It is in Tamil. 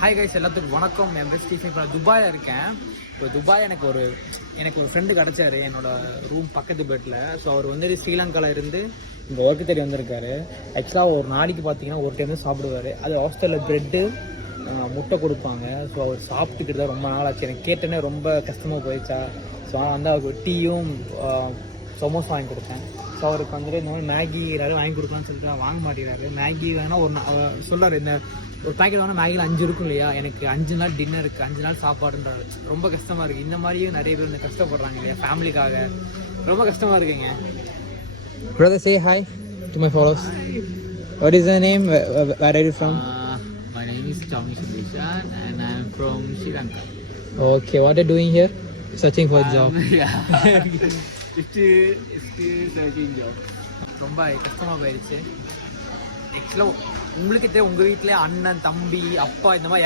ஹாய் கைஸ், எல்லாத்துக்கும் வணக்கம். என் பேர் ஸ்டீஃபன். இப்போ நான் துபாயில் இருக்கேன். இப்போ துபாய் எனக்கு ஒரு ஃப்ரெண்டு கிடச்சாரு என்னோட ரூம் பக்கத்து பெட்டில். ஸோ அவர் வந்து ஸ்ரீலங்காவில் இருந்து இங்கே ஒர்க்கு தேடி வந்திருக்காரு. ஆக்சுவலாக ஒரு நாளைக்கு பார்த்தீங்கன்னா ஒரு டைம் தான் சாப்பிடுவார். அது ஹாஸ்டலில் ப்ரெட்டு முட்டை கொடுப்பாங்க. ஸோ அவர் சாப்பிட்டுக்கிட்டு தான் ரொம்ப நாள் ஆச்சு. எனக்கு கேட்டேன்னே ரொம்ப கஷ்டமாக போயிடுச்சா. ஸோ நான் வந்து அவருக்கு டீயும் சமோசா வாங்கி கொடுத்தேன். ஸோ அவருக்கு வந்துட்டு இந்த மாதிரி மேகி எல்லாரும் வாங்கி கொடுக்கலான்னு சொல்லிட்டு வாங்க மாட்டேங்கிறாரு. மேகி வேணால் ஒரு சொல்லார், இந்த ஒரு பேக்கெட் வேணால் மேகியில் 5 இருக்கும் இல்லையா, எனக்கு 5 நாள் டின்னருக்கு 5 நாள் சாப்பாடுன்றாரு. ரொம்ப கஷ்டமாக இருக்குது. இந்த மாதிரியும் நிறைய பேர் வந்து கஷ்டப்படுறாங்க இல்லையா ஃபேமிலிக்காக. ரொம்ப கஷ்டமாக இருக்குங்க. Brother, say hi to my followers. Hi. What is your name? Where are you from? My name is Chami Sudishan and I am from Sri Lanka. Okay, what are you doing here? Searching for a job. ரொம்ப கஷ்டமாக போயிடுச்சு. ஆக்சுவலாக உங்களுக்கு தெரியும், உங்கள் வீட்டில் அண்ணன் தம்பி அப்பா இந்த மாதிரி